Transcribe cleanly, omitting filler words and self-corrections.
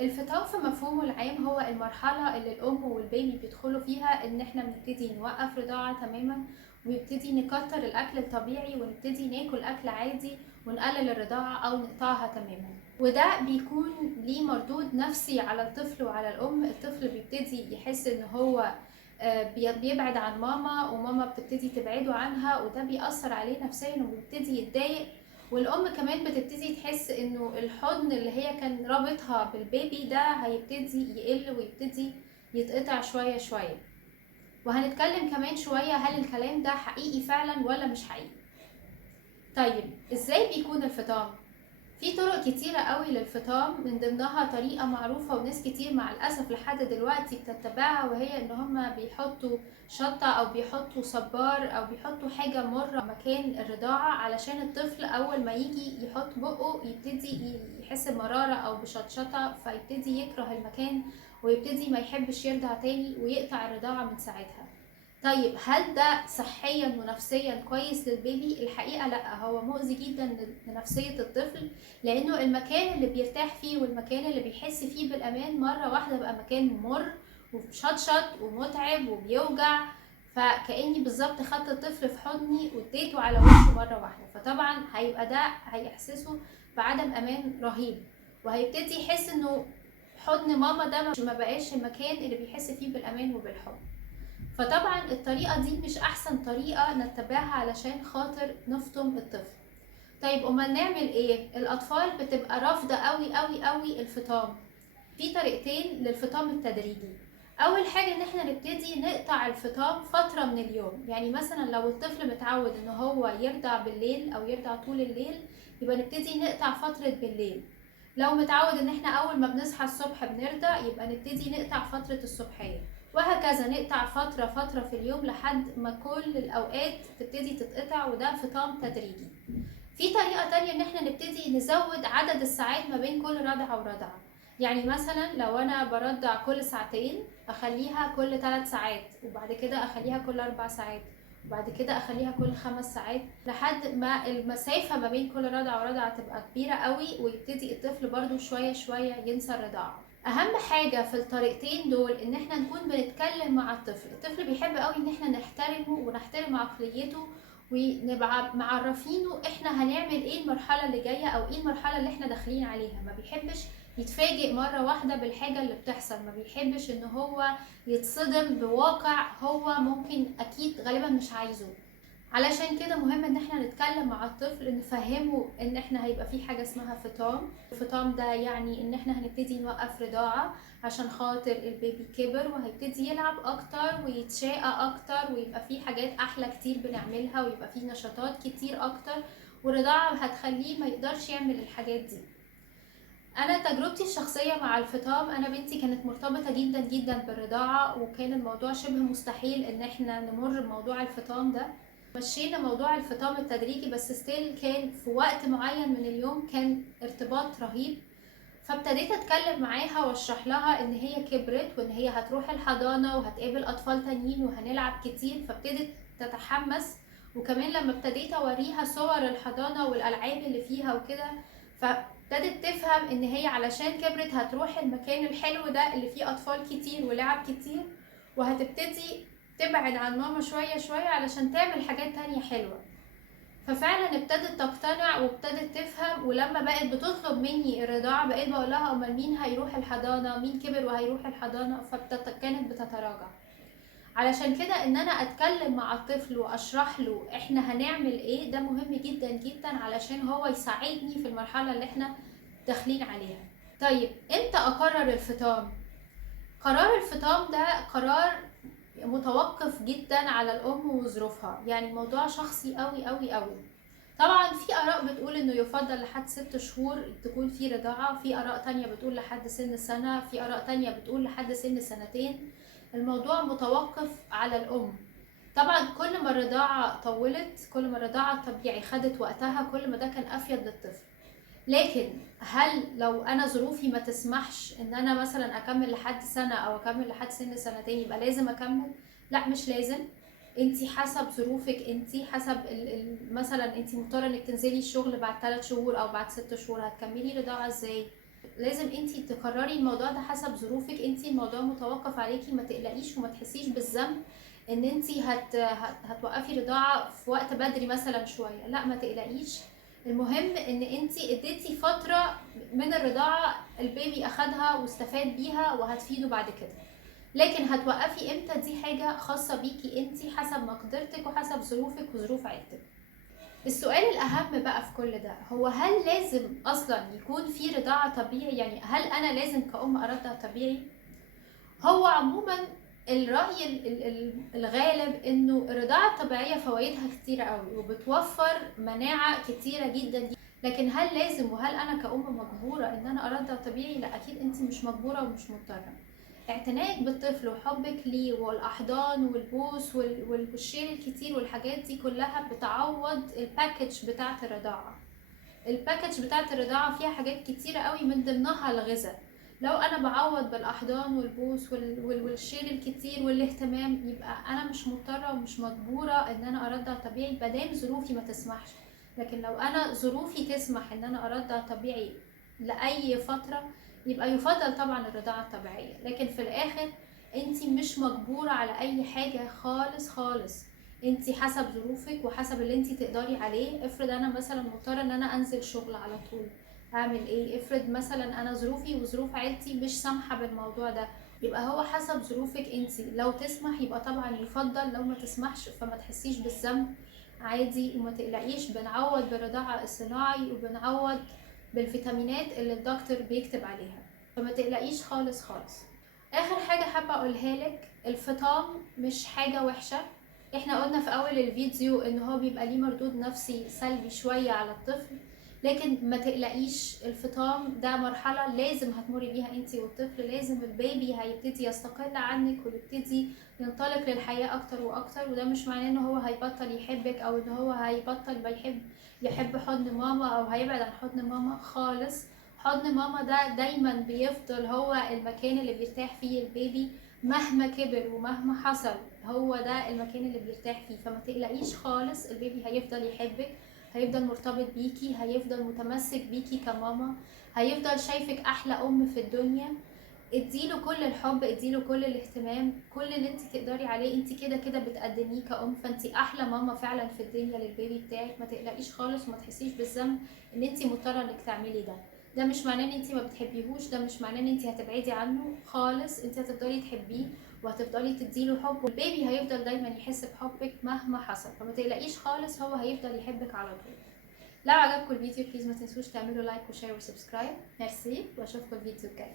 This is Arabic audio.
الفطام في مفهومه العام هو المرحلة اللي الأم والبيبي بيدخلوا فيها إن احنا بنبتدي نوقف رضاعة تماما، ونبتدي نكتر الأكل الطبيعي ونبتدي ناكل أكل عادي ونقلل الرضاعة أو نقطعها تماما. وده بيكون ليه مردود نفسي على الطفل وعلى الأم. الطفل بيبتدي يحس إن هو بيبعد عن ماما، وماما بتبتدي تبعده عنها، وده بيأثر عليه نفسيا وبيبتدي يتضايق. والام كمان بتبتدي تحس انه الحضن اللي هي كان رابطها بالبيبي ده هيبتدي يقل ويبتدي يتقطع شوية شوية. وهنتكلم كمان شوية هل الكلام ده حقيقي فعلا ولا مش حقيقي. طيب ازاي بيكون الفطام؟ في طرق كتيرة قوي للفطام، من ضمنها طريقة معروفة وناس كتير مع الأسف لحد دلوقتي بتتبعها، وهي ان هما بيحطوا شطة او بيحطوا صبار او بيحطوا حاجة مرة مكان الرضاعة، علشان الطفل اول ما يجي يحط بقه يبتدي يحس بمرارة او بشطشطة، فيبتدي يكره المكان ويبتدي ما يحبش يرضع تاني ويقطع الرضاعة من ساعتها. طيب هل ده صحيا ونفسيا كويس للبيبي؟ الحقيقة لا، هو مؤذي جدا لنفسية الطفل، لانه المكان اللي بيرتاح فيه والمكان اللي بيحس فيه بالامان مرة واحدة بقى مكان مر ومشطشط ومتعب وبيوجع. فكأني بالظبط خدت الطفل في حضني واديته على وشه مرة واحدة، فطبعا هيبقى ده هيحسسه بعدم امان رهيب، وهيبتدي يحس انه حضن ماما ده ما بقاش المكان اللي بيحس فيه بالامان وبالحب. فطبعا الطريقة دي مش احسن طريقة نتبعها علشان خاطر نفطم الطفل. طيب امال نعمل ايه؟ الاطفال بتبقى رافضة قوي قوي قوي الفطام. في طريقتين للفطام التدريجي. اول حاجة ان احنا نبتدي نقطع الفطام فترة من اليوم، يعني مثلا لو الطفل متعود ان هو يرضع بالليل او يرضع طول الليل، يبقى نبتدي نقطع فترة بالليل. لو متعود ان احنا اول ما بنصحى الصبح بنرضع، يبقى نبتدي نقطع فترة الصبحية، وهكذا نقطع فترة في اليوم لحد ما كل الاوقات تبتدي تتقطع، وده فطام تدريجي. في طريقة تانية ان احنا نبتدي نزود عدد الساعات ما بين كل رضعة ورضعة. يعني مثلا لو انا برضع كل ساعتين، اخليها كل 3 ساعات، وبعد كده اخليها كل 4 ساعات، وبعد كده اخليها كل 5 ساعات، لحد ما المسافة ما بين كل رضعة ورضعة تبقى كبيرة قوي، ويبتدي الطفل برضو شوية شوية ينسى الرضاعة. اهم حاجة في الطريقتين دول ان احنا نكون بنتكلم مع الطفل بيحب قوي ان احنا نحترمه ونحترم عقليته، ونبقى معرفينه احنا هنعمل ايه المرحلة اللي جاية او ايه المرحلة اللي احنا داخلين عليها. ما بيحبش يتفاجئ مرة واحدة بالحاجة اللي بتحصل، ما بيحبش ان هو يتصدم بواقع هو ممكن اكيد غالبا مش عايزه. علشان كده مهم ان احنا نتكلم مع الطفل، نفهمه ان احنا هيبقى في حاجة اسمها فطام. الفطام ده يعني ان احنا هنبتدي نوقف رضاعة عشان خاطر البيبي كبر وهيبتدي يلعب اكتر ويتشاقى اكتر، ويبقى في حاجات احلى كتير بنعملها، ويبقى في نشاطات كتير اكتر، والرضاعة هتخليه ما يقدرش يعمل الحاجات دي. انا تجربتي الشخصيه مع الفطام، انا بنتي كانت مرتبطه جدا جدا بالرضاعه، وكان الموضوع شبه مستحيل ان احنا نمر بموضوع الفطام ده. مشينا موضوع الفطام التدريجي، بس ستيل كان في وقت معين من اليوم كان ارتباط رهيب. فابتديت اتكلم معاها واشرح لها ان هي كبرت وان هي هتروح الحضانه وهتقابل اطفال تانيين وهنلعب كتير، فابتدت تتحمس. وكمان لما ابتديت اوريها صور الحضانه والالعاب اللي فيها وكده، فابتدت تفهم ان هي علشان كبرت هتروح المكان الحلو ده اللي فيه اطفال كتير ولعب كتير، وهتبتدي تبعد عن ماما شوية شوية علشان تعمل حاجات تانية حلوة. ففعلا ابتدت تقتنع وابتدت تفهم، ولما بقت بتطلب مني الرضاعة بقيت بقول لها امال مين هيروح الحضانة، مين كبر وهيروح الحضانة، فكانت بتتراجع. علشان كده ان انا اتكلم مع الطفل واشرح له احنا هنعمل ايه، ده مهم جدا جدا علشان هو يساعدني في المرحلة اللي احنا داخلين عليها. طيب امتى اقرر الفطام؟ قرار الفطام ده قرار متوقف جدا على الام وظروفها، يعني موضوع شخصي قوي قوي قوي. طبعا في اراء بتقول انه يفضل لحد 6 شهور تكون في رضاعة، في اراء تانية بتقول لحد سن سنة، في اراء تانية بتقول لحد سن سنتين. الموضوع متوقف على الام. طبعا كل ما الرضاعة طولت، كل ما الرضاعة الطبيعي خدت وقتها، كل ما ده كان افيد للطفل. لكن هل لو انا ظروفي ما تسمحش ان انا مثلا اكمل لحد سنة او اكمل لحد سن سنتين يبقى لازم اكمل؟ لا، مش لازم. انتي حسب ظروفك، انتي حسب مثلا انتي مضطرة انك تنزلي الشغل بعد 3 شهور او بعد 6 شهور، هتكملي رضاعة ازاي؟ لازم انتي تقرري الموضوع ده حسب ظروفك انتي، الموضوع متوقف عليكي، ما تقلقيش وما تحسيش بالذنب ان انتي هتوقفي رضاعة في وقت بدري مثلا شوية، لا ما تقلقيش. المهم ان انتي اديتي فترة من الرضاعة البيبي اخدها واستفاد بيها وهتفيده بعد كده، لكن هتوقفي امتى دي حاجة خاصة بيكي انتي حسب مقدرتك وحسب ظروفك وظروف عيلتك. السؤال الأهم بقى في كل ده هو هل لازم أصلا يكون في رضاعة طبيعي؟ يعني هل أنا لازم كأم أرضع طبيعي؟ هو عموما الرأي الغالب إنه الرضاعة الطبيعية فوائدها كتيرة قوي وبتوفر مناعة كتيرة جدا، لكن هل لازم وهل أنا كأم مجبورة إن أنا أرضع طبيعي؟ لا أكيد أنت مش مجبورة ومش مضطرة. اعتنائك بالطفل وحبك ليه والاحضان والبوس والشيل الكتير والحاجات دي كلها بتعوض الباكج بتاعه الرضاعه. الباكج بتاعه الرضاعه فيها حاجات كتيره قوي من ضمنها الغذاء. لو انا بعوض بالاحضان والبوس والشيل الكتير والاهتمام، يبقى انا مش مضطره ومش مجبوره ان انا ارضع طبيعي مادام ظروفي ما تسمحش. لكن لو انا ظروفي تسمح ان انا ارضع طبيعي لاي فتره، يبقى يفضل طبعا الرضاعة الطبيعية. لكن في الاخر انتي مش مجبورة على اي حاجة خالص خالص، انتي حسب ظروفك وحسب اللي انتي تقدري عليه. افرض انا مثلا مضطرة ان انا انزل شغل على طول، اعمل ايه؟ افرض مثلا انا ظروفي وظروف عيلتي مش سامحة بالموضوع ده، يبقى هو حسب ظروفك انتي. لو تسمح يبقى طبعا يفضل، لو ما تسمحش فما تحسيش بالذنب، عادي وما تقلقيش. بنعوض بالرضاعة الصناعي وبنعوض بالفيتامينات اللي الدكتور بيكتب عليها، فما تقلقيش خالص خالص. اخر حاجة حابة اقولها لك، الفطام مش حاجة وحشة. احنا قلنا في اول الفيديو ان هو بيبقى ليه مردود نفسي سلبي شوية على الطفل، لكن ما تقلقيش، الفطام ده مرحلة لازم هتمري بيها انتي والطفل. لازم البيبي هيبتدي يستقل عنك ويبتدي ينطلق للحياة اكتر واكتر، وده مش معناه ان هو هيبطل يحبك او ان هو هيبطل يحب حضن ماما او هيبعد عن حضن ماما خالص. حضن ماما ده دايما بيفضل هو المكان اللي بيرتاح فيه البيبي مهما كبر ومهما حصل، هو ده المكان اللي بيرتاح فيه. فما تقلقيش خالص، البيبي هيفضل يحبك، هيفضل مرتبط بيكي، هيفضل متمسك بيكي كماما، هيفضل شايفك احلى ام في الدنيا. اديله كل الحب، اديله كل الاهتمام، كل اللي انت تقدري عليه انت كده كده بتقدميه كأم، فانت احلى ماما فعلا في الدنيا للبيبي بتاعك. ما تقلقيش خالص وما تحسيش بالذنب ان انت مضطره انك تعملي ده. ده مش معناه ان انت ما بتحبيهوش، ده مش معناه ان انت هتبعدي عنه خالص، انت هتفضلي تحبيه وهتفضلي تديله حب، والبيبي هيفضل دايما يحس بحبك مهما حصل. فما تقلقيش خالص، هو هيفضل يحبك على طول. لو عجبكم الفيديو بليز ما تنسوش تعملوا لايك وشير وسبسكرايب. ميرسي واشوفكم الفيديو الجاي.